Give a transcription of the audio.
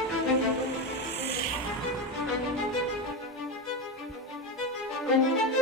var. Müzik